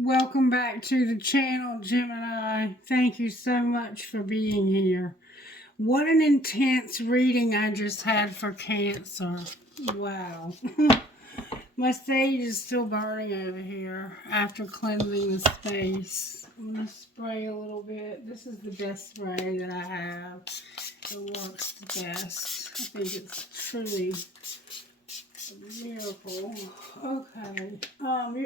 Welcome back to the channel, Gemini. Thank you so much for being here. What an intense reading I just had for Cancer. Wow. My sage is still burning over here after cleansing the space. I'm going to spray a little bit. This is the best spray that I have. It works the best. I think it's truly a miracle. Okay.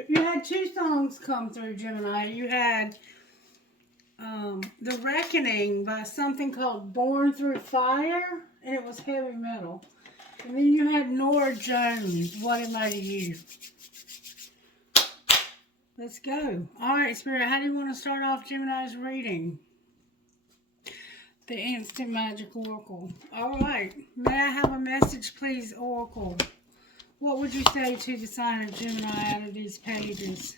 You had two songs come through, Gemini. You had The Reckoning by something called Born Through Fire, and it was heavy metal. And then you had Nora Jones, What Am I to You? Let's go. All right, Spirit, how do you want to start off Gemini's reading? The Instant Magic Oracle. All right. May I have a message, please, Oracle? What would you say to the sign of Gemini out of these pages?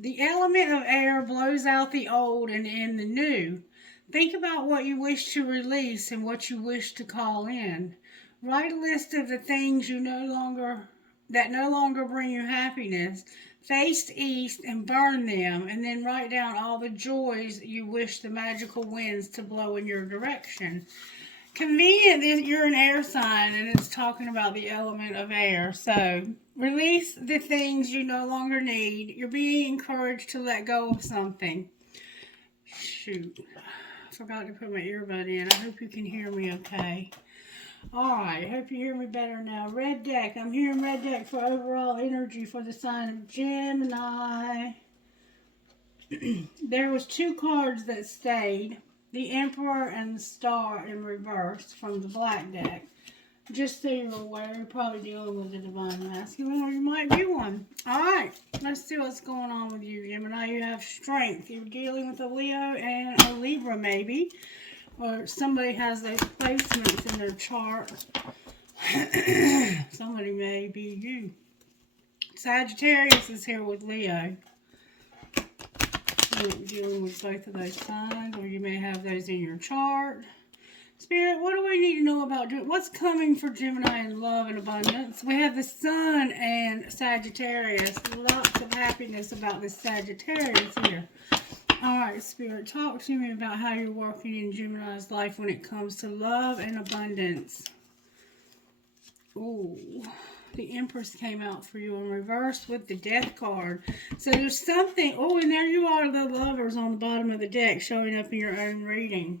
The element of air blows out the old and in the new. Think about what you wish to release and what you wish to call in. Write a list of the things that no longer bring you happiness. Face east and burn them, and then write down all the joys you wish the magical winds to blow in your direction. Convenient that you're an air sign and it's talking about the element of air. So release the things you no longer need. You're being encouraged to let go of something. Shoot. I forgot to put my earbud in. I hope you can hear me okay. Alright, I hope you hear me better now. Red deck. I'm hearing red deck for overall energy for the sign of Gemini. There was two cards that stayed. The Emperor and the Star in reverse from the black deck. Just so you're aware, you're probably dealing with the Divine Masculine, or you might be one. Alright, let's see what's going on with you, Gemini. You have strength. You're dealing with a Leo and a Libra, maybe. Or somebody has those placements in their chart. Somebody may be you. Sagittarius is here with Leo. You're dealing with both of those signs, or you may have those in your chart. Spirit, what do we need to know about what's coming for Gemini in love and abundance? We have the Sun and Sagittarius. Lots of happiness about this Sagittarius here. Alright, Spirit, talk to me about how you're working in Gemini's life when it comes to love and abundance. Ooh. The Empress came out for you in reverse with the Death card. So there's something. Oh, and there you are, the Lovers on the bottom of the deck showing up in your own reading.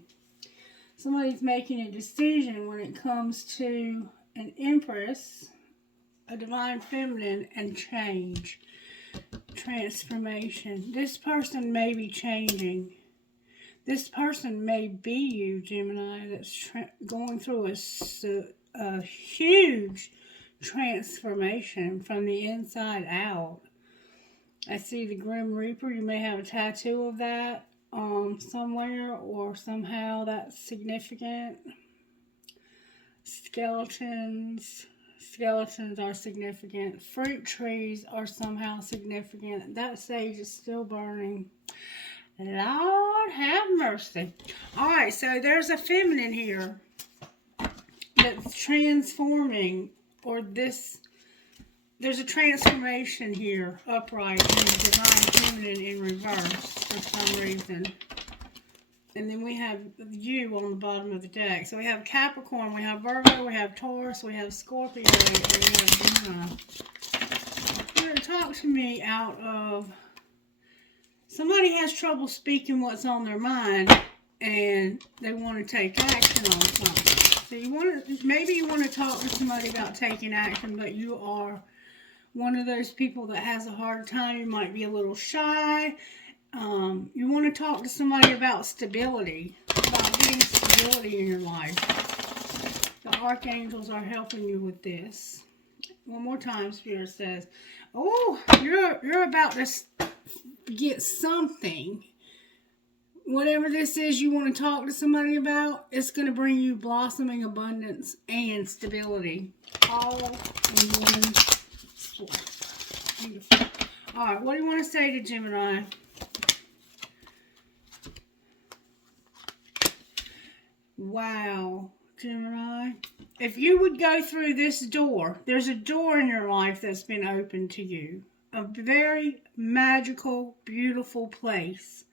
Somebody's making a decision when it comes to an Empress, a Divine Feminine, and change. Transformation. This person may be changing. This person may be you, Gemini, that's going through a huge transformation from the inside out. I see the Grim Reaper. You may have a tattoo of that somewhere or somehow. That's significant. Skeletons are significant. Fruit trees are somehow significant. That sage is still burning. Lord have mercy. Alright, so there's a feminine here that's transforming. Or there's a transformation here, upright, and the Divine Feminine in reverse for some reason. And then we have you on the bottom of the deck. So we have Capricorn, we have Virgo, we have Taurus, we have Scorpio, and we have Gemini. You're going to talk to me out of... Somebody has trouble speaking what's on their mind, and they want to take action on something. So maybe you want to talk to somebody about taking action, but you are one of those people that has a hard time. You might be a little shy. You want to talk to somebody about stability, about getting stability in your life. The archangels are helping you with this. One more time, Spirit says, oh, you're about to get something. Whatever this is you want to talk to somebody about, it's going to bring you blossoming abundance and stability. All in one spot. Beautiful. Alright, what do you want to say to Gemini? Wow, Gemini. If you would go through this door, there's a door in your life that's been opened to you. a very magical, beautiful place.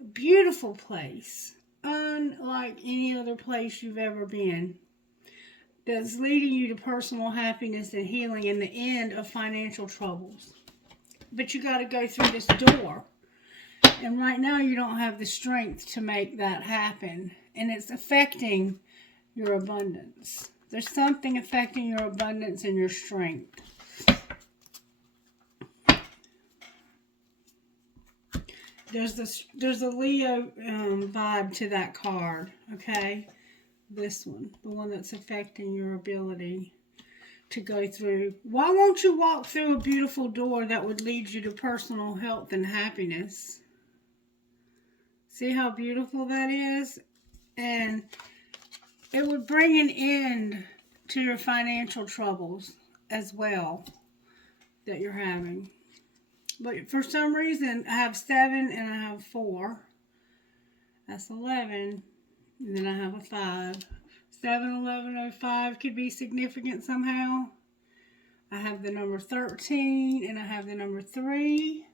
A beautiful place. Unlike any other place you've ever been. That's leading you to personal happiness and healing and the end of financial troubles. But you got to go through this door. And right now you don't have the strength to make that happen. And it's affecting your abundance. There's something affecting your abundance and your strength. There's a Leo vibe to that card, okay? This one, the one that's affecting your ability to go through. Why won't you walk through a beautiful door that would lead you to personal health and happiness? See how beautiful that is? And it would bring an end to your financial troubles as well that you're having. But for some reason, I have 7 and I have 4. That's 11. And then I have a 5. 7, 11, 05 could be significant somehow. I have the number 13 and I have the number 3.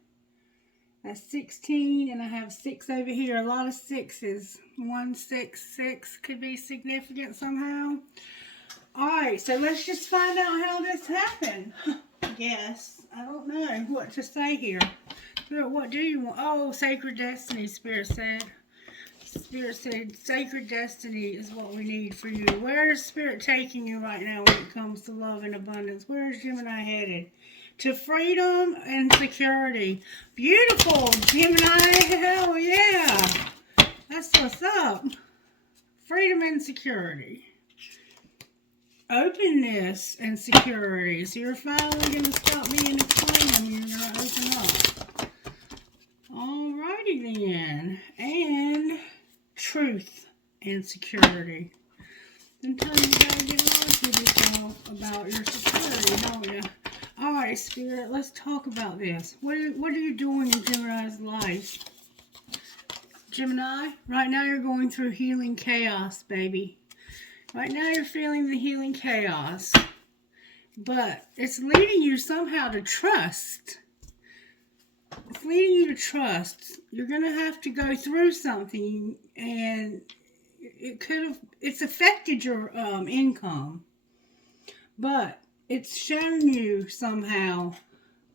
That's 16 and I have 6 over here. A lot of 6s. 1, 6, 6 could be significant somehow. Alright, so let's just find out how this happened. Yes, I don't know what to say here. Spirit, what do you want? Oh, sacred destiny, Spirit said. Spirit said sacred destiny is what we need for you. Where is Spirit taking you right now when it comes to love and abundance? Where is Gemini headed? To freedom and security. Beautiful, Gemini. Hell yeah. That's what's up. Freedom and security. Openness and security. So you're finally going to stop being explained and you're going to open up. Alrighty then. And truth and security. Sometimes you got to get honest with yourself about your security, don't you? Alright, Spirit, let's talk about this. What are you doing in Gemini's life? Gemini, right now you're going through healing chaos, baby. Right now you're feeling the healing chaos. But it's leading you somehow to trust. It's leading you to trust. You're going to have to go through something and it's affected your income. But it's shown you somehow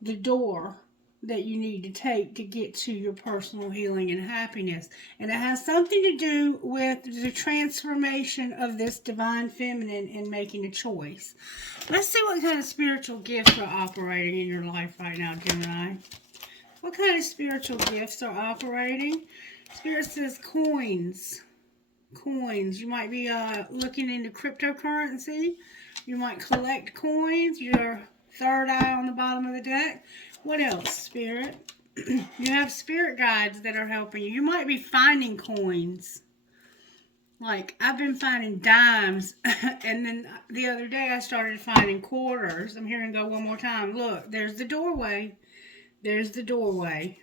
the door that you need to take to get to your personal healing and happiness. And it has something to do with the transformation of this divine feminine and making a choice. Let's see what kind of spiritual gifts are operating in your life right now, Gemini. What kind of spiritual gifts are operating? Spirit says coins. Coins. You might be looking into cryptocurrency. You might collect coins. Your third eye on the bottom of the deck. What else, Spirit? You have spirit guides that are helping you. You might be finding coins. Like, I've been finding dimes. And then the other day I started finding quarters. I'm hearing go one more time. Look, there's the doorway. There's the doorway.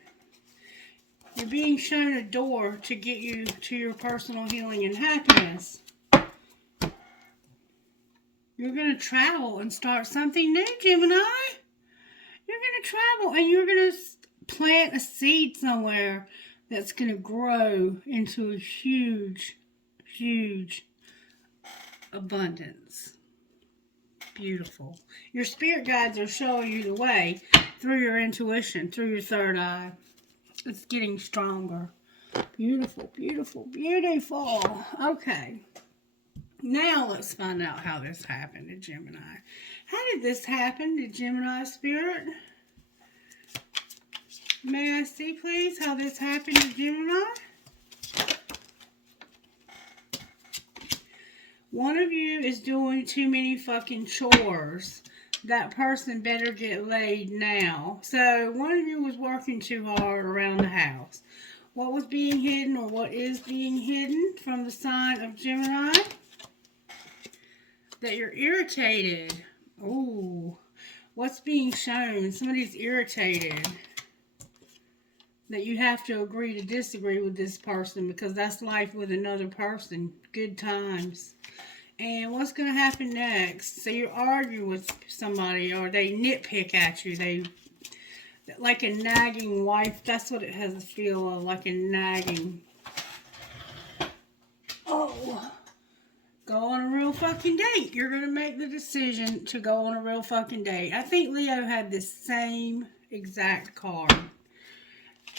You're being shown a door to get you to your personal healing and happiness. You're going to travel and start something new, Gemini. You're going to travel and you're going to plant a seed somewhere that's going to grow into a huge, huge abundance. Beautiful. Your spirit guides are showing you the way through your intuition, through your third eye. It's getting stronger. Beautiful, beautiful, beautiful. Okay. Now let's find out how this happened to Gemini. How did this happen to Gemini Spirit? May I see, please, how this happened to Gemini? One of you is doing too many fucking chores. That person better get laid now. So one of you was working too hard around the house. What was being hidden, or what is being hidden from the sign of Gemini? That you're irritated. Ooh. What's being shown? Somebody's irritated. That you have to agree to disagree with this person because that's life with another person. Good times. And what's going to happen next? So you argue with somebody or they nitpick at you. like a nagging wife. That's what it has a feel of, like a nagging. Oh, go on a real fucking date. You're going to make the decision to go on a real fucking date. I think Leo had the same exact card.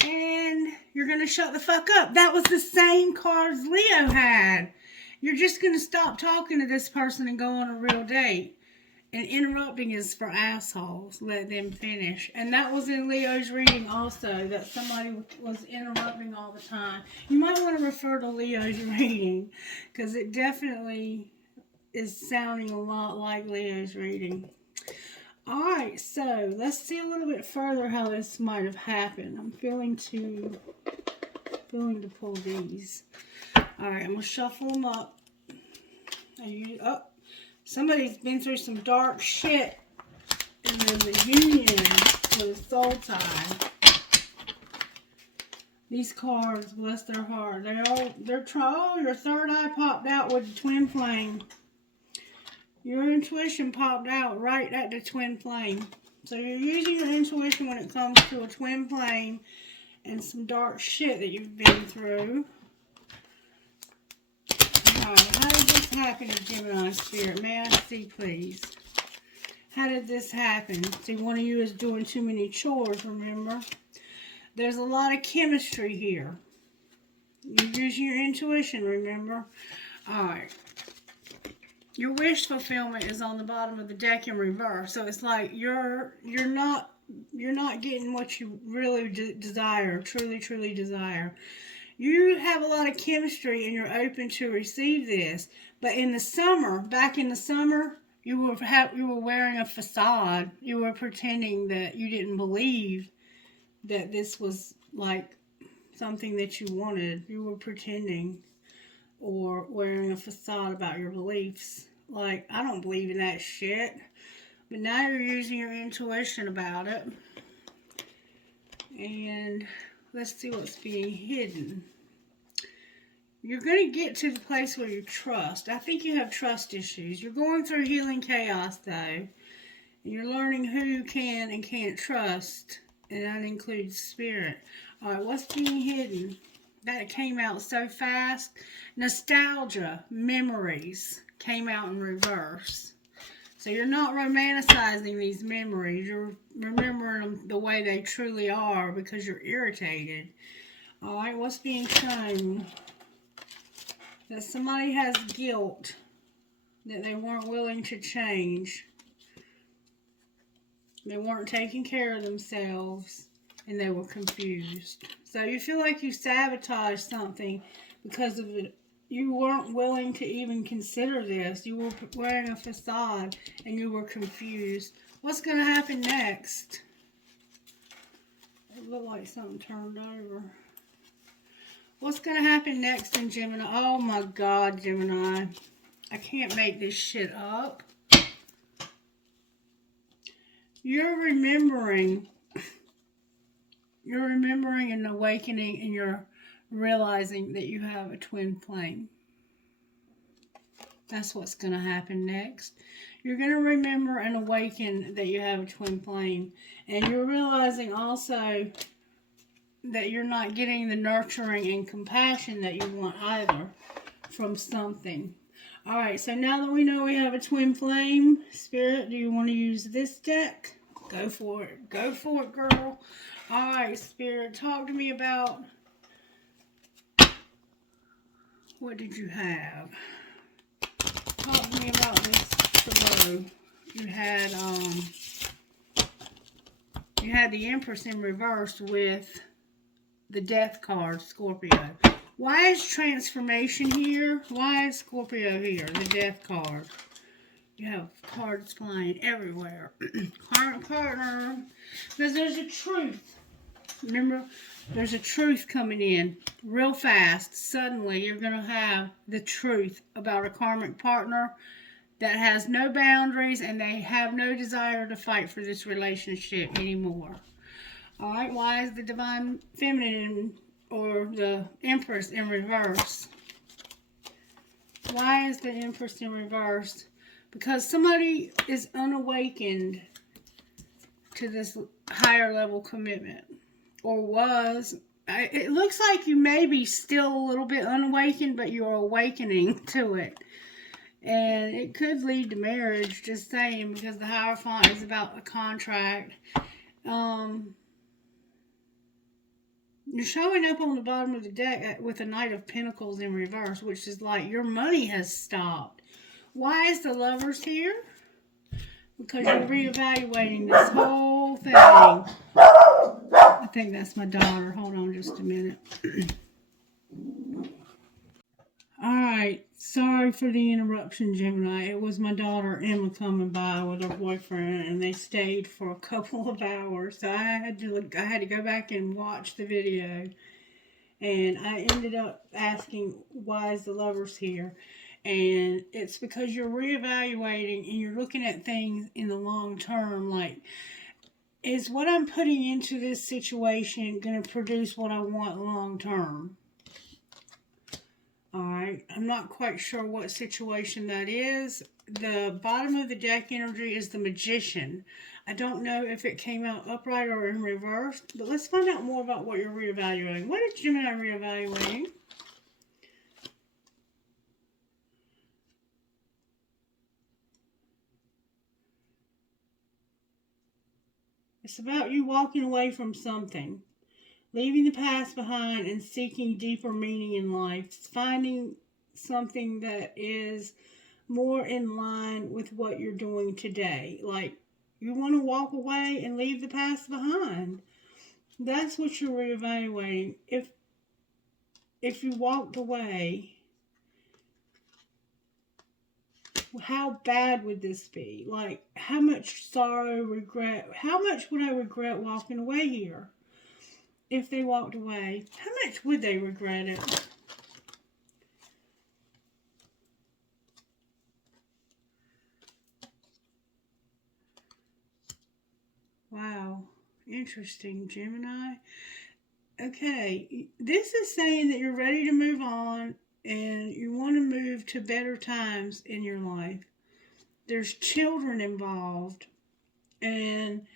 And you're going to shut the fuck up. That was the same cards Leo had. You're just going to stop talking to this person and go on a real date. And interrupting is for assholes. Let them finish. And that was in Leo's reading also, that somebody was interrupting all the time. You might want to refer to Leo's reading, because it definitely is sounding a lot like Leo's reading. Alright, so let's see a little bit further how this might have happened. I'm feeling to pull these. Alright, I'm going to shuffle them up. Somebody's been through some dark shit, and there's a union with a soul tie. These cards, bless their heart. Your third eye popped out with the twin flame. Your intuition popped out right at the twin flame. So you're using your intuition when it comes to a twin flame and some dark shit that you've been through. Alright, how did this happen to Gemini Spirit? May I see, please? How did this happen? See, one of you is doing too many chores, remember? There's a lot of chemistry here. You're using your intuition, remember? Alright. Your wish fulfillment is on the bottom of the deck in reverse. So it's like you're not getting what you really desire, truly desire. You have a lot of chemistry and you're open to receive this. But in the summer, back in the summer, you were wearing a facade. You were pretending that you didn't believe that this was like something that you wanted. You were pretending or wearing a facade about your beliefs. Like, I don't believe in that shit. But now you're using your intuition about it. And let's see what's being hidden. You're going to get to the place where you trust. I think you have trust issues. You're going through healing chaos, though. And you're learning who you can and can't trust. And that includes spirit. Alright, what's being hidden? That came out so fast. Nostalgia, memories came out in reverse. So you're not romanticizing these memories. You're remembering them the way they truly are because you're irritated. Alright, what's being shown? That somebody has guilt that they weren't willing to change. They weren't taking care of themselves and they were confused. So you feel like you sabotaged something because of it. You weren't willing to even consider this. You were wearing a facade and you were confused. What's going to happen next? It looked like something turned over. What's going to happen next in Gemini? Oh my God, Gemini. I can't make this shit up. You're remembering and awakening, and you're realizing that you have a twin flame. That's what's going to happen next. You're going to remember and awaken that you have a twin flame. And you're realizing also that you're not getting the nurturing and compassion that you want either from something. Alright, so now that we know we have a twin flame, Spirit, do you want to use this deck? Go for it. Go for it, girl. Alright, Spirit, talk to me about... What did you have? Talk to me about this below. You had the Empress in reverse with the Death card, Scorpio. Why is transformation here? Why is Scorpio here? The Death card. You have cards flying everywhere. Karmic partner. Because there's a truth. Remember, there's a truth coming in real fast. Suddenly, you're going to have the truth about a karmic partner that has no boundaries and they have no desire to fight for this relationship anymore. Alright, why is the Divine Feminine or the Empress in reverse? Why is the Empress in reverse? Because somebody is unawakened to this higher level commitment. Or was. It looks like you may be still a little bit unawakened, but you're awakening to it. And it could lead to marriage, just saying, because the Hierophant is about a contract. You're showing up on the bottom of the deck with a Knight of Pentacles in reverse, which is like your money has stopped. Why is the Lovers here? Because you're reevaluating this whole thing. I think that's my daughter. Hold on just a minute. Alright, sorry for the interruption, Gemini. It was my daughter Emma coming by with her boyfriend, and they stayed for a couple of hours. So I had to go back and watch the video. And I ended up asking, why is the Lovers here? And it's because you're reevaluating and you're looking at things in the long term. Like, is what I'm putting into this situation going to produce what I want long term? Alright, I'm not quite sure what situation that is. The bottom of the deck energy is the Magician. I don't know if it came out upright or in reverse, but let's find out more about what you're reevaluating. What is Gemini reevaluating? It's about you walking away from something. Leaving the past behind and seeking deeper meaning in life. Finding something that is more in line with what you're doing today. Like, you want to walk away and leave the past behind. That's what you're reevaluating. If you walked away, how bad would this be? Like, how much sorrow, regret, how much would I regret walking away here? If they walked away, how much would they regret it? Wow. Interesting, Gemini. Okay. This is saying that you're ready to move on and you want to move to better times in your life. There's children involved and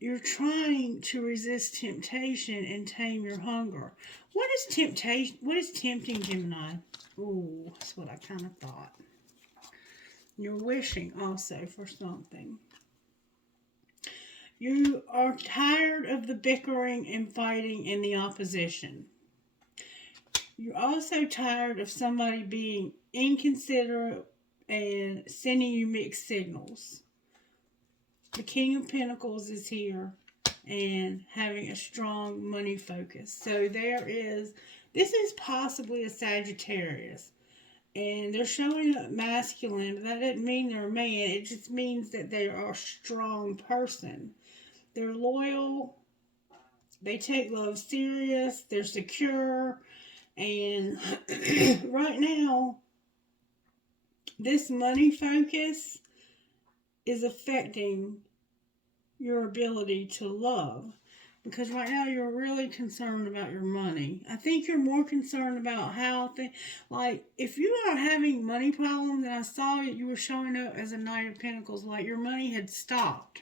you're trying to resist temptation and tame your hunger. What is temptation? What is tempting, Gemini? Ooh, that's what I kind of thought. You're wishing also for something. You are tired of the bickering and fighting and the opposition. You're also tired of somebody being inconsiderate and sending you mixed signals. The King of Pentacles is here and having a strong money focus. So this is possibly a Sagittarius. And they're showing up masculine, but that doesn't mean they're a man. It just means that they are a strong person. They're loyal. They take love serious. They're secure. And right now, this money focus is affecting your ability to love. Because right now you're really concerned about your money. I think you're more concerned about how like, if you are having money problems, and I saw that you were showing up as a Knight of Pentacles, like your money had stopped.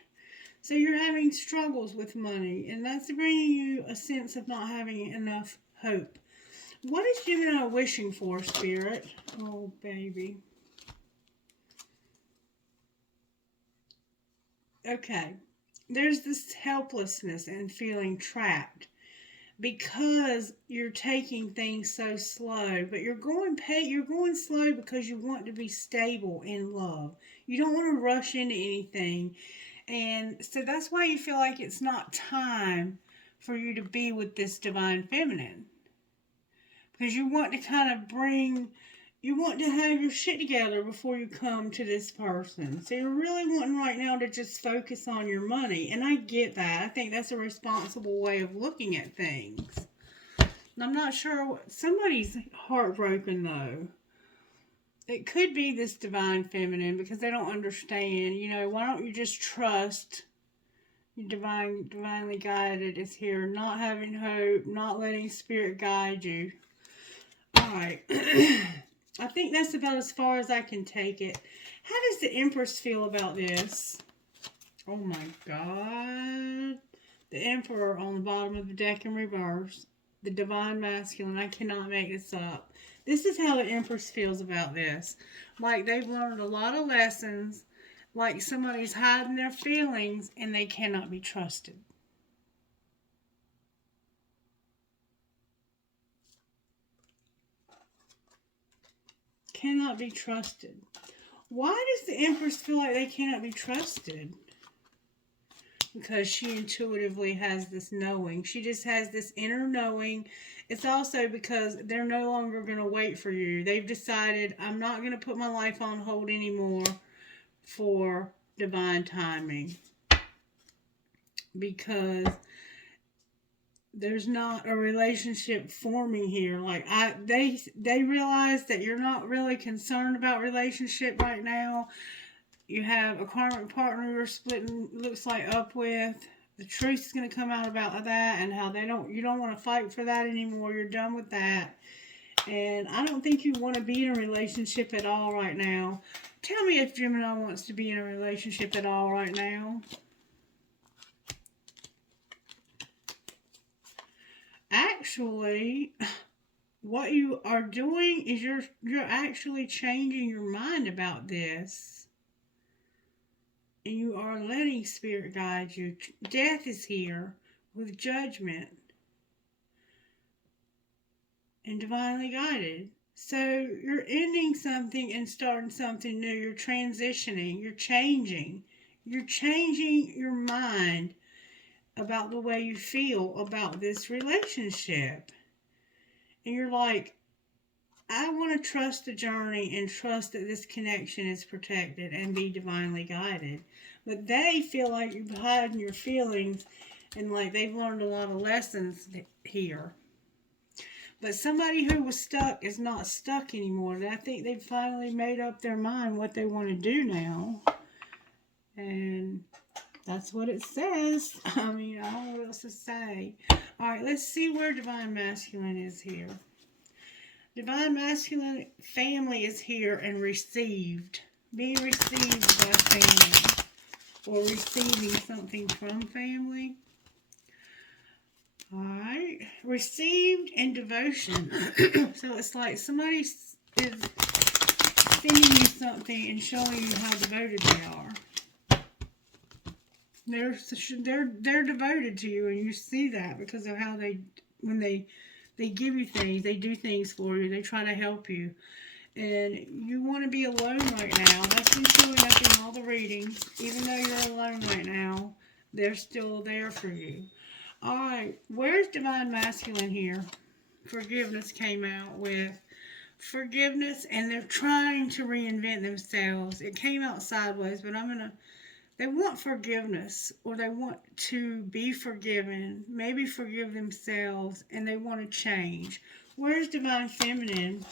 So you're having struggles with money, and that's bringing you a sense of not having enough hope. What is Gemini wishing for, Spirit? Oh, baby. Okay. There's this helplessness and feeling trapped because you're taking things so slow, but you're going slow because you want to be stable in love. You don't want to rush into anything. And so that's why you feel like it's not time for you to be with this divine feminine. Because you want to you want to have your shit together before you come to this person. So you're really wanting right now to just focus on your money. And I get that. I think that's a responsible way of looking at things. And I'm not sure. Somebody's heartbroken, though. It could be this divine feminine because they don't understand. You know, why don't you just trust your divinely guided is here. Not having hope. Not letting spirit guide you. Alright. I think that's about as far as I can take it. How does the Empress feel about this? Oh my God. The Emperor on the bottom of the deck in reverse. The Divine Masculine. I cannot make this up. This is how the Empress feels about this. Like they've learned a lot of lessons. Like somebody's hiding their feelings and they cannot be trusted. Cannot be trusted. Why does the Empress feel like they cannot be trusted? Because she intuitively has this knowing. She just has this inner knowing. It's also because they're no longer going to wait for you. They've decided, I'm not going to put my life on hold anymore for divine timing. Because there's not a relationship forming here. Like they realize that you're not really concerned about relationship right now. You have a karmic partner you're splitting, looks like, up with. The truth is going to come out about that and how you don't want to fight for that anymore. You're done with that. And I don't think you want to be in a relationship at all right now. Tell me if Gemini wants to be in a relationship at all right now. Actually, what you are doing is you're actually changing your mind about this. And you are letting Spirit guide you. Death is here with judgment. And divinely guided. So you're ending something and starting something new. You're transitioning. You're changing. You're changing your mind about the way you feel about this relationship. And you're like, I want to trust the journey and trust that this connection is protected and be divinely guided. But they feel like you're hiding your feelings and like they've learned a lot of lessons here. But somebody who was stuck is not stuck anymore. I think they've finally made up their mind what they want to do now. And that's what it says. I mean, I don't know what else to say. All right, let's see where Divine Masculine is here. Divine Masculine family is here and received. Being received by family. Or receiving something from family. Alright. Received and devotion. So it's like somebody is sending you something and showing you how devoted they are. They're devoted to you, and you see that because of how when they give you things, they do things for you, they try to help you. And you want to be alone right now. That's been showing up in all the readings. Even though you're alone right now, they're still there for you. Alright, where's Divine Masculine here? Forgiveness came out with forgiveness, and they're trying to reinvent themselves. It came out sideways, but they want forgiveness, or they want to be forgiven, maybe forgive themselves, and they want to change. Where's Divine Feminine?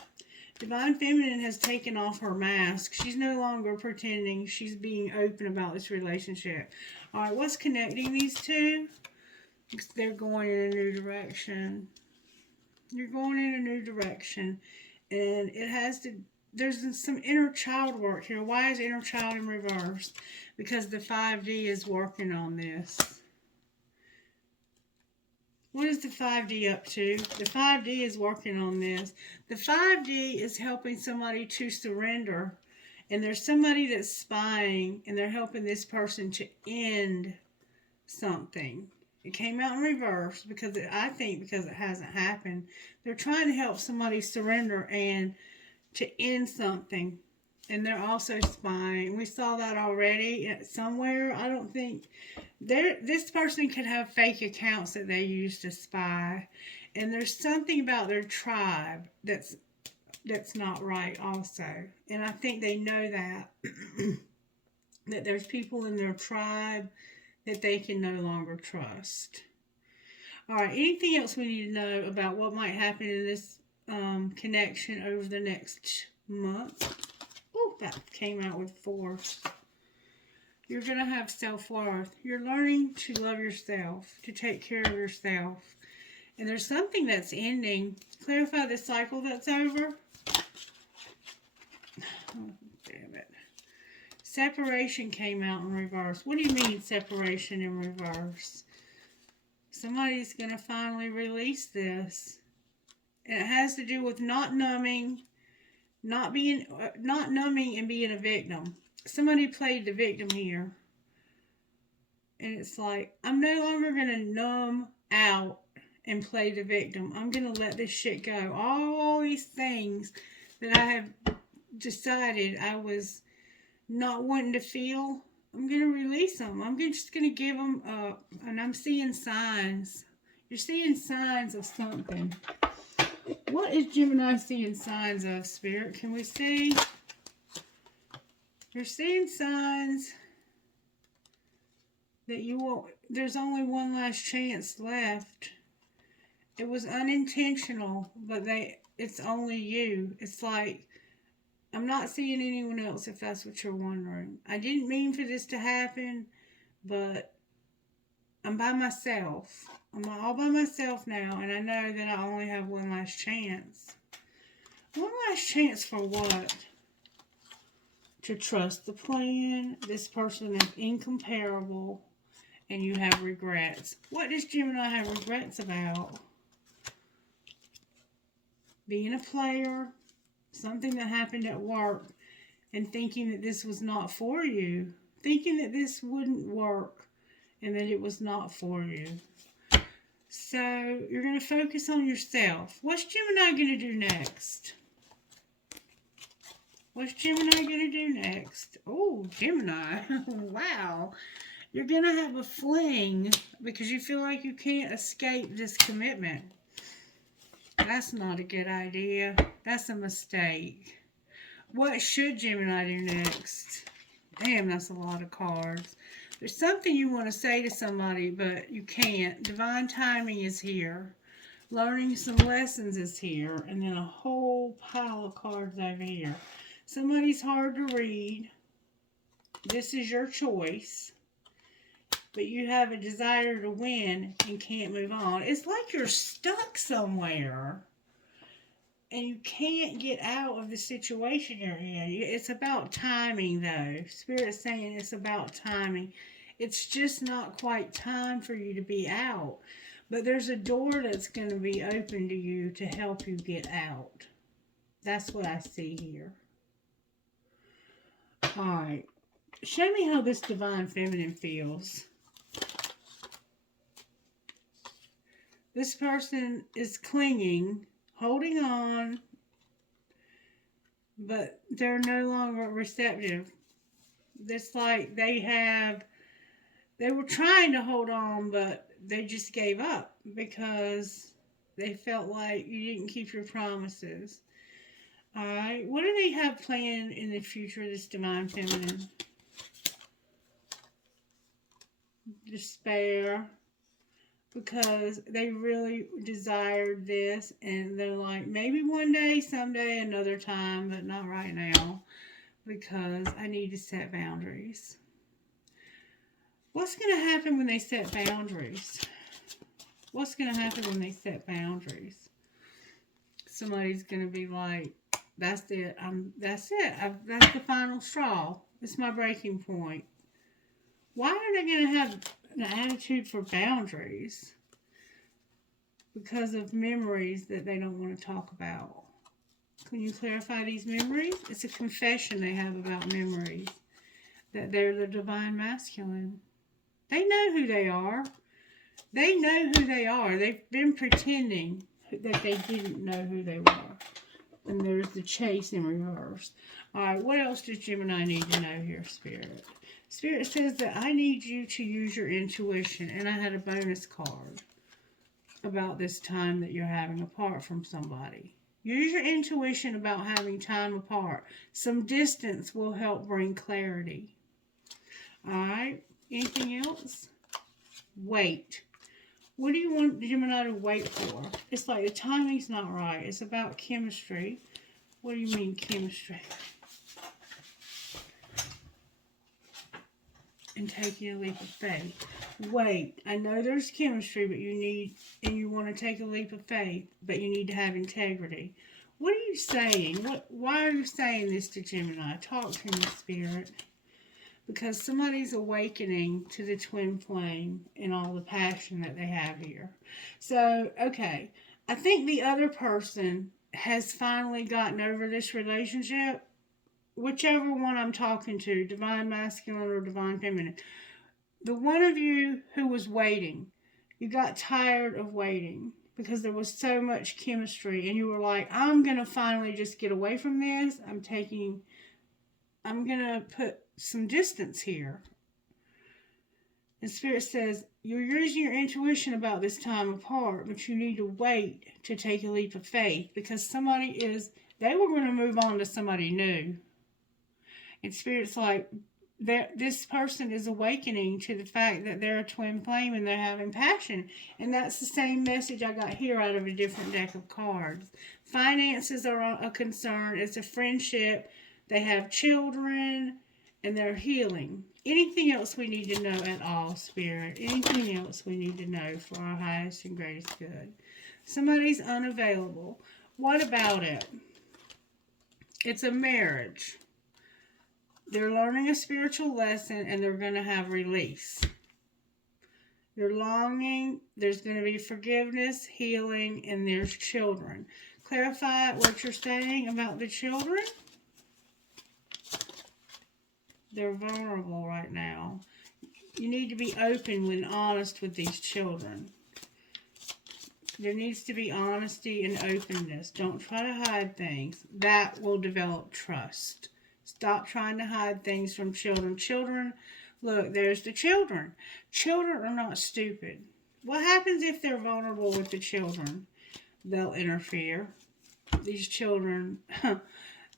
Divine Feminine has taken off her mask. She's no longer pretending. She's being open about this relationship. Alright, what's connecting these two? They're going in a new direction. You're going in a new direction. And it has to... There's some inner child work here. Why is inner child in reverse? Because the 5D is working on this. What is the 5D up to? The 5D is working on this. The 5D is helping somebody to surrender. And there's somebody that's spying, and they're helping this person to end something. It came out in reverse because it hasn't happened. They're trying to help somebody surrender and to end something. And they're also spying. We saw that already somewhere. I don't think... This person could have fake accounts that they use to spy. And there's something about their tribe that's not right also. And I think they know that. That there's people in their tribe that they can no longer trust. Alright, anything else we need to know about what might happen in this connection over the next month? Oh, that came out with force. You're going to have self-worth. You're learning to love yourself, to take care of yourself. And there's something that's ending. Clarify the cycle that's over. Oh, damn it. Separation came out in reverse. What do you mean separation in reverse? Somebody's going to finally release this. And it has to do with not numbing and being a victim. Somebody played the victim here. And it's like, I'm no longer going to numb out and play the victim. I'm going to let this shit go. All these things that I have decided I was not wanting to feel, I'm going to release them. I'm just going to give them up. And I'm seeing signs. You're seeing signs of something. What is Gemini seeing signs of, Spirit? Can we see? You're seeing signs that you won't, there's only one last chance left. It was unintentional, but it's only you. It's like, I'm not seeing anyone else, if that's what you're wondering. I didn't mean for this to happen, but I'm by myself. I'm all by myself now, and I know that I only have one last chance. One last chance for what? To trust the plan. This person is incomparable, and you have regrets. What does Gemini have regrets about? Being a player, something that happened at work, and thinking that this was not for you. Thinking that this wouldn't work, and that it was not for you. So, you're going to focus on yourself. What's Gemini going to do next? What's Gemini going to do next? Oh, Gemini. Wow. You're going to have a fling because you feel like you can't escape this commitment. That's not a good idea. That's a mistake. What should Gemini do next? Damn, that's a lot of cards. There's something you want to say to somebody, but you can't. Divine timing is here. Learning some lessons is here. And then a whole pile of cards over here. Somebody's hard to read. This is your choice. But you have a desire to win and can't move on. It's like you're stuck somewhere. And you can't get out of the situation you're in. It's about timing, though. Spirit's saying it's about timing. It's just not quite time for you to be out. But there's a door that's going to be open to you to help you get out. That's what I see here. Alright. Show me how this Divine Feminine feels. This person is clinging, holding on, but they're no longer receptive. It's like they were trying to hold on, but they just gave up because they felt like you didn't keep your promises. Alright, what do they have planned in the future, this Divine Feminine? Despair. Because they really desired this, and they're like, maybe one day, someday, another time, but not right now, because I need to set boundaries. What's going to happen when they set boundaries? What's going to happen when they set boundaries? Somebody's going to be like, that's it. That's it. That's the final straw. It's my breaking point. Why are they going to have an attitude for boundaries? Because of memories that they don't want to talk about. Can you clarify these memories? It's a confession they have about memories. That they're the Divine Masculine. They know who they are. They know who they are. They've been pretending that they didn't know who they were. And there's the chase in reverse. Alright, what else does Gemini need to know here, Spirit? Spirit says that I need you to use your intuition. And I had a bonus card about this time that you're having apart from somebody. Use your intuition about having time apart. Some distance will help bring clarity. Alright, anything else? Wait. What do you want Gemini to wait for? It's like the timing's not right. It's about chemistry. What do you mean chemistry? And taking a leap of faith. Wait, I know there's chemistry, but you want to take a leap of faith, but you need to have integrity. What are you saying? Why are you saying this to Gemini? Talk to me, Spirit. because somebody's awakening to the twin flame and all the passion that they have here. So, okay, I think the other person has finally gotten over this relationship, whichever one I'm talking to, divine masculine or divine feminine. The one of you who was waiting, you got tired of waiting because there was so much chemistry, and you were like, I'm going to finally just get away from this. I'm going to put some distance here. And Spirit says, you're using your intuition about this time apart, but you need to wait to take a leap of faith, because they were going to move on to somebody new. And Spirit's like, this person is awakening to the fact that they're a twin flame and they're having passion. And that's the same message I got here out of a different deck of cards. Finances are a concern. It's a friendship. They have children and they're healing. Anything else we need to know at all, Spirit? Anything else we need to know for our highest and greatest good? Somebody's unavailable. What about it? It's a marriage. They're learning a spiritual lesson and they're going to have release. They're longing, there's going to be forgiveness, healing, and there's children. Clarify what you're saying about the children. They're vulnerable right now. You need to be open and honest with these children. There needs to be honesty and openness. Don't try to hide things. That will develop trust. Stop trying to hide things from children. Children, look, there's the children. Children are not stupid. What happens if they're vulnerable with the children? They'll interfere. These children,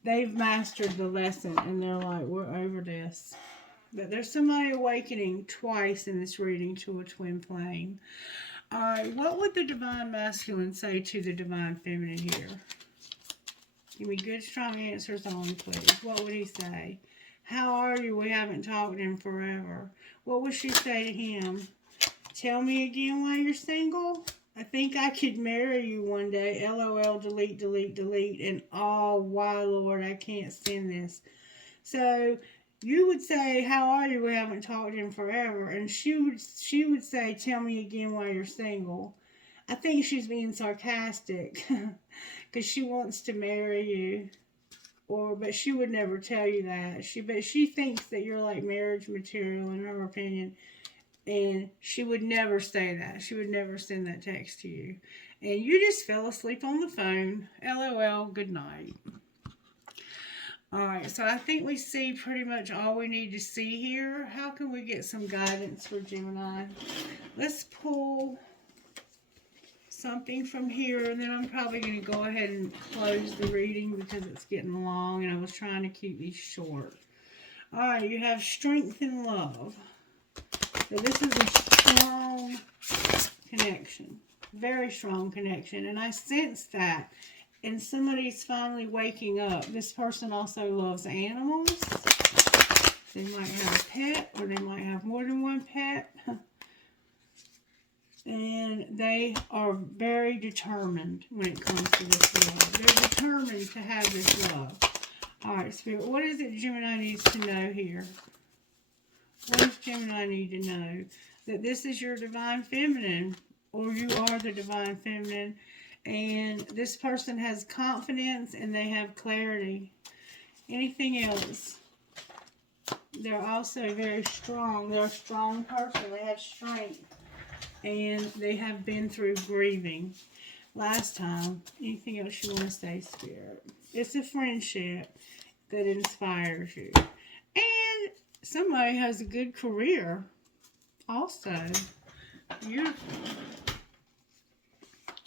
they've mastered the lesson and they're like, we're over this. But there's somebody awakening twice in this reading to a twin flame. All right, what would the divine masculine say to the divine feminine here? Give me good, strong answers only, please. What would he say? How are you? We haven't talked in forever. What would she say to him? Tell me again why you're single? I think I could marry you one day. LOL, delete, delete, delete. And oh, why, Lord, I can't stand this. So you would say, how are you? We haven't talked in forever. And she would say, tell me again why you're single. I think she's being sarcastic because she wants to marry you, but she would never tell you that. But she thinks that you're like marriage material in her opinion, and she would never say that. She would never send that text to you, and you just fell asleep on the phone. LOL. Good night. All right, so I think we see pretty much all we need to see here. How can we get some guidance for Gemini? Let's pull something from here, and then I'm probably going to go ahead and close the reading because it's getting long and I was trying to keep these short. Alright, you have strength and love. So this is a strong connection. Very strong connection, and I sense that. And somebody's finally waking up. This person also loves animals. They might have a pet, or they might have more than one pet. And they are very determined when it comes to this love. They're determined to have this love. Alright, Spirit, what is it Gemini needs to know here? What does Gemini need to know? That this is your divine feminine, or you are the divine feminine, and this person has confidence and they have clarity. Anything else? They're also very strong. They're a strong person. They have strength. And they have been through grieving. Last time, anything else you want to say, Spirit? It's a friendship that inspires you. And somebody has a good career also. Beautiful.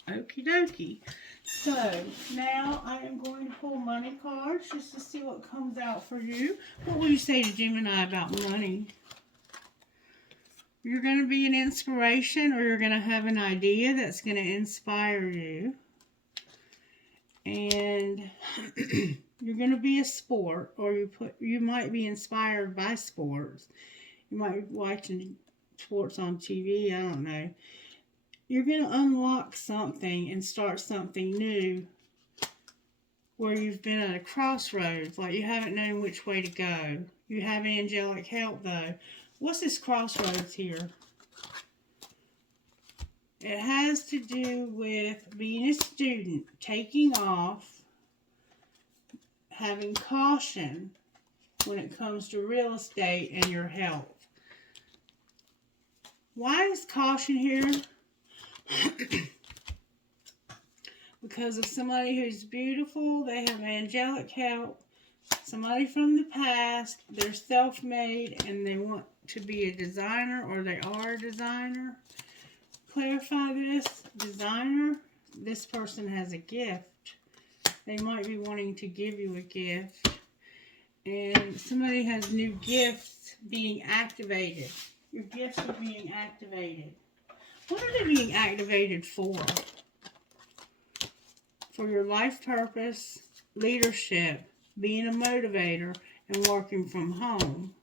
Okie dokie. So, now I am going to pull money cards just to see what comes out for you. What will you say to Gemini about money? You're going to be an inspiration, or you're going to have an idea that's going to inspire you. And you're going to be a sport, or you might be inspired by sports. You might be watching sports on TV, I don't know. You're going to unlock something and start something new where you've been at a crossroads, like you haven't known which way to go. You have angelic help, though. What's this crossroads here? It has to do with being a student, taking off, having caution when it comes to real estate and your health. Why is caution here? Because of somebody who's beautiful, they have angelic help, somebody from the past, they're self-made, and they want to be a designer, or they are a designer. Clarify this. Designer, this person has a gift. They might be wanting to give you a gift. And somebody has new gifts being activated. Your gifts are being activated. What are they being activated for? For your life purpose, leadership, being a motivator, and working from home.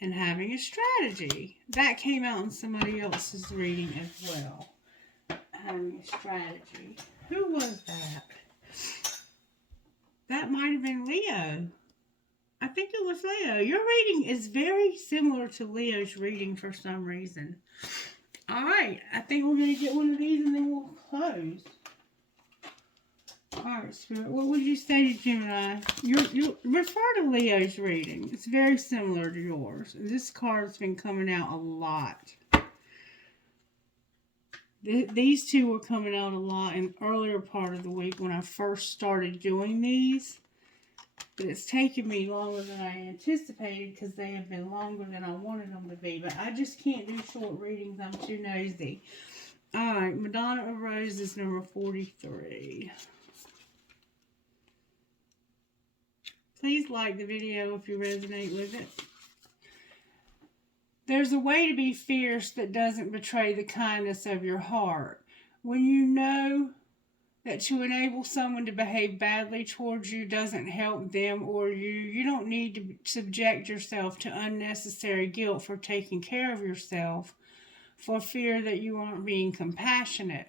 And having a strategy. That came out in somebody else's reading as well. Having a strategy. Who was that? That might have been Leo. I think it was Leo. Your reading is very similar to Leo's reading for some reason. Alright, I think we're going to get one of these and then we'll close. Alright, Spirit, what would you say to Gemini? You refer to Leo's reading. It's very similar to yours. This card's been coming out a lot. These two were coming out a lot in the earlier part of the week when I first started doing these. But it's taken me longer than I anticipated because they have been longer than I wanted them to be. But I just can't do short readings. I'm too nosy. Alright, Madonna of Roses, number 43. Please like the video if you resonate with it. There's a way to be fierce that doesn't betray the kindness of your heart. When you know that to enable someone to behave badly towards you doesn't help them or you, you don't need to subject yourself to unnecessary guilt for taking care of yourself for fear that you aren't being compassionate.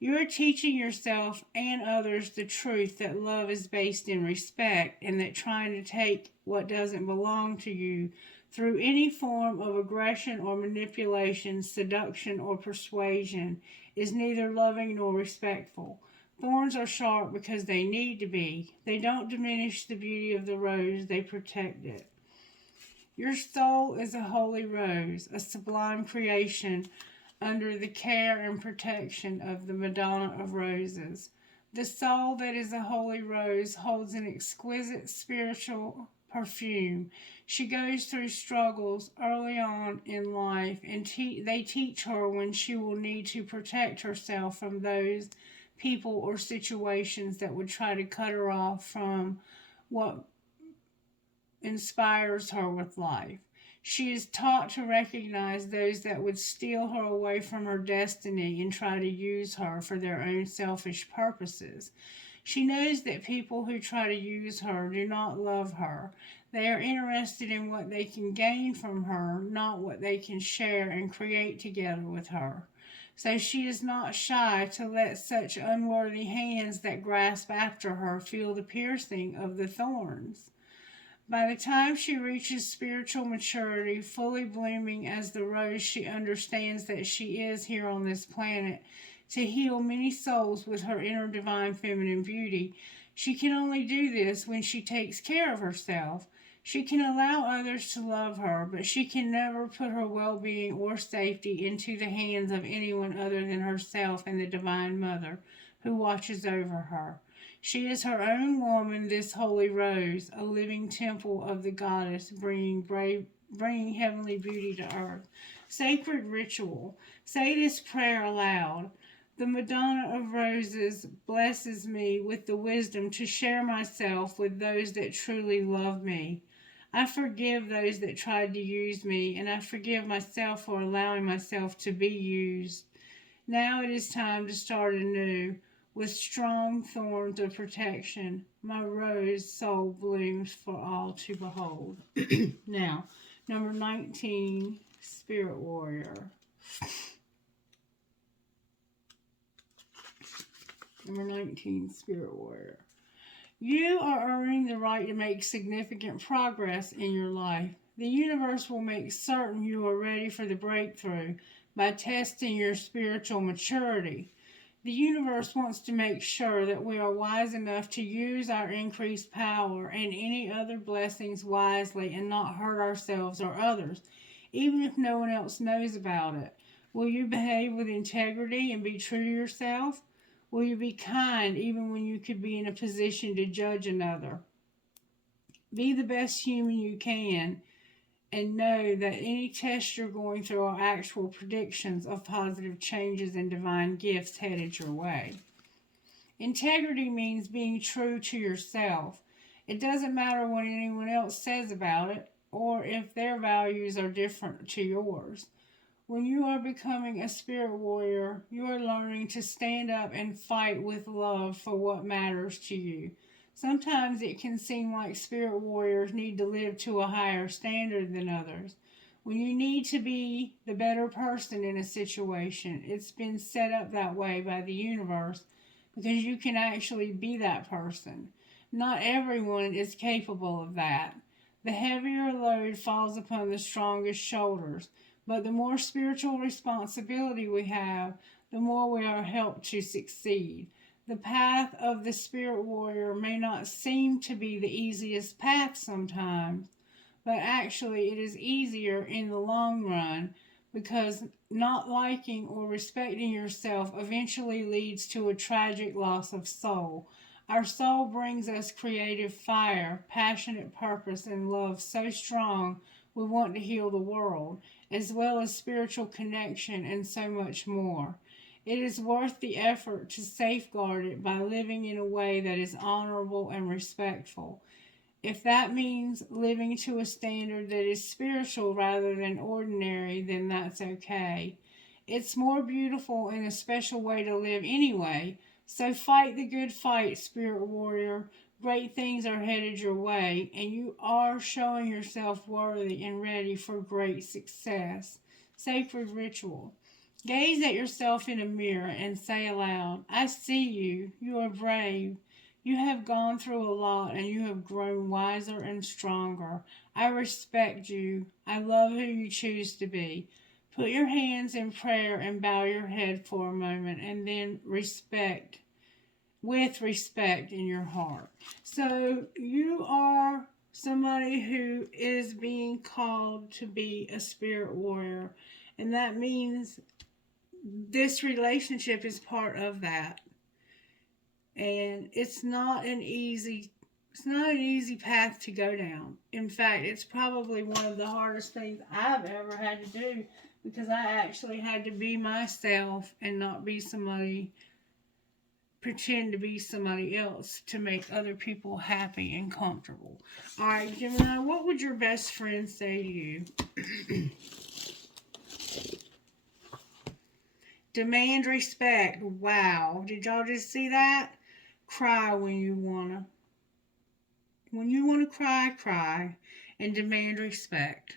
You are teaching yourself and others the truth that love is based in respect and that trying to take what doesn't belong to you through any form of aggression or manipulation, seduction or persuasion is neither loving nor respectful. Thorns are sharp because they need to be. They don't diminish the beauty of the rose, they protect it. Your soul is a holy rose, a sublime creation under the care and protection of the Madonna of Roses. The soul that is a holy rose holds an exquisite spiritual perfume. She goes through struggles early on in life, and they teach her when she will need to protect herself from those people or situations that would try to cut her off from what inspires her with life. She is taught to recognize those that would steal her away from her destiny and try to use her for their own selfish purposes. She knows that people who try to use her do not love her. They are interested in what they can gain from her, not what they can share and create together with her. So she is not shy to let such unworthy hands that grasp after her feel the piercing of the thorns. By the time she reaches spiritual maturity, fully blooming as the rose she understands that she is here on this planet to heal many souls with her inner divine feminine beauty, she can only do this when she takes care of herself. She can allow others to love her, but she can never put her well-being or safety into the hands of anyone other than herself and the Divine Mother, who watches over her. She is her own woman, this holy rose, a living temple of the goddess, bringing heavenly beauty to earth. Sacred ritual. Say this prayer aloud. The Madonna of Roses blesses me with the wisdom to share myself with those that truly love me. I forgive those that tried to use me, and I forgive myself for allowing myself to be used. Now it is time to start anew. With strong thorns of protection, my rose soul blooms for all to behold. Now, number 19, Spirit Warrior. Number 19, Spirit Warrior. You are earning the right to make significant progress in your life. The universe will make certain you are ready for the breakthrough by testing your spiritual maturity. The universe wants to make sure that we are wise enough to use our increased power and any other blessings wisely and not hurt ourselves or others, even if no one else knows about it. Will you behave with integrity and be true to yourself? Will you be kind even when you could be in a position to judge another? Be the best human you can and know that any tests you're going through are actual predictions of positive changes and divine gifts headed your way. Integrity means being true to yourself. It doesn't matter what anyone else says about it or if their values are different to yours. When you are becoming a spirit warrior, you are learning to stand up and fight with love for what matters to you. Sometimes it can seem like spirit warriors need to live to a higher standard than others. When you need to be the better person in a situation, it's been set up that way by the universe because you can actually be that person. Not everyone is capable of that. The heavier load falls upon the strongest shoulders, but the more spiritual responsibility we have, the more we are helped to succeed. The path of the spirit warrior may not seem to be the easiest path sometimes, but actually it is easier in the long run because not liking or respecting yourself eventually leads to a tragic loss of soul. Our soul brings us creative fire, passionate purpose, and love so strong we want to heal the world, as well as spiritual connection and so much more. It is worth the effort to safeguard it by living in a way that is honorable and respectful. If that means living to a standard that is spiritual rather than ordinary, then that's okay. It's more beautiful and a special way to live anyway, so fight the good fight, spirit warrior. Great things are headed your way, and you are showing yourself worthy and ready for great success. Sacred ritual. Gaze at yourself in a mirror and say aloud, I see you. You are brave. You have gone through a lot and you have grown wiser and stronger. I respect you. I love who you choose to be. Put your hands in prayer and bow your head for a moment and then with respect in your heart. So you are somebody who is being called to be a spirit warrior, and that means this relationship is part of that. And it's not an easy path to go down. In fact, it's probably one of the hardest things I've ever had to do because I actually had to be myself and not be pretend to be somebody else to make other people happy and comfortable. All right, Gemini, what would your best friend say to you? Demand respect. Wow. Did y'all just see that? Cry when you wanna. When you want to cry, cry. And demand respect.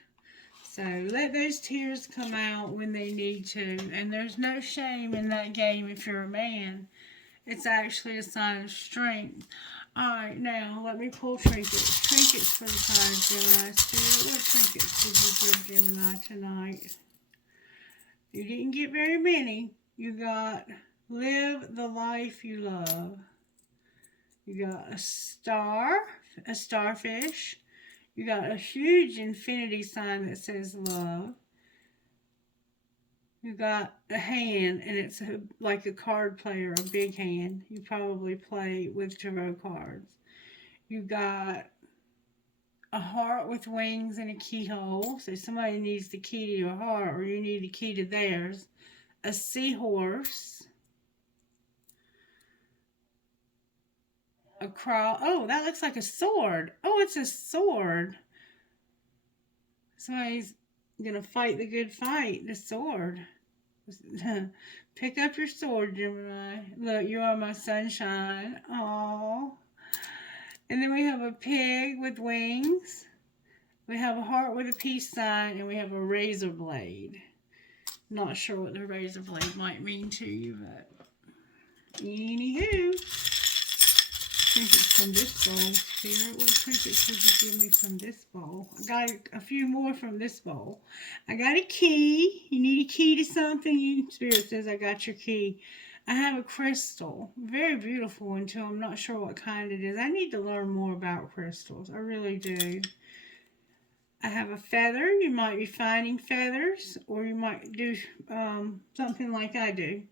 So let those tears come out when they need to. And there's no shame in that game if you're a man. It's actually a sign of strength. Alright, now let me pull trinkets. Trinkets for the cards, Gemini Spirit. What trinkets did you give Gemini tonight? You didn't get very many. You got live the life you love. You got a star, a starfish. You got a huge infinity sign that says love. You got a hand, and it's like a card player, a big hand. You probably play with tarot cards. You got a heart with wings and a keyhole. So somebody needs the key to your heart, or you need the key to theirs. A seahorse. A cross. Oh, that looks like a sword. Oh, it's a sword. Somebody's gonna fight the good fight. The sword. Pick up your sword, Gemini. Look, you are my sunshine. Aww. And then we have a pig with wings. We have a heart with a peace sign, and we have a razor blade. Not sure what the razor blade might mean to you, but anywho. trinkets from this bowl, Spirit? What trinkets did you give me from this bowl? I got a few more from this bowl. I got a key. You need a key to something? Spirit says I got your key. I have a crystal. Very beautiful until I'm not sure what kind it is. I need to learn more about crystals. I really do. I have a feather. You might be finding feathers, or you might do something like I do,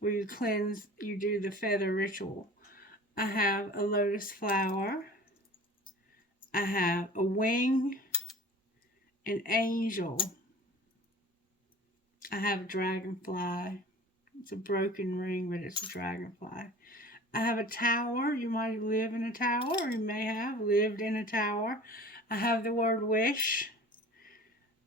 where you cleanse, you do the feather ritual. I have a lotus flower. I have a wing, an angel. I have a dragonfly. It's a broken ring, but it's a dragonfly. I have a tower. You might live in a tower, or you may have lived in a tower. I have the word wish.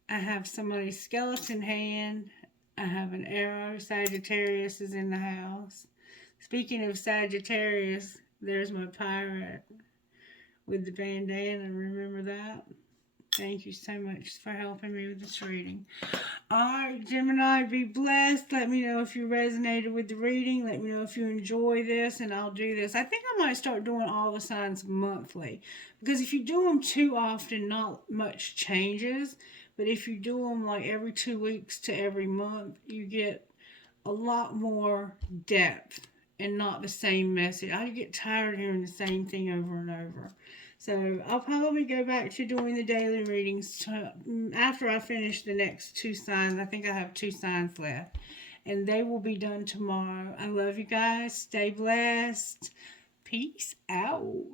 I have somebody's skeleton hand. I have an arrow. Sagittarius is in the house. Speaking of Sagittarius, there's my pirate with the bandana. Remember that? Thank you so much for helping me with this reading. Alright, Gemini, be blessed. Let me know if you resonated with the reading. Let me know if you enjoy this, and I'll do this. I think I might start doing all the signs monthly, because if you do them too often, not much changes. But if you do them like every 2 weeks to every month, you get a lot more depth and not the same message. I get tired of hearing the same thing over and over. So I'll probably go back to doing the daily readings after I finish the next 2 signs. I think I have 2 signs left, and they will be done tomorrow. I love you guys. Stay blessed. Peace out.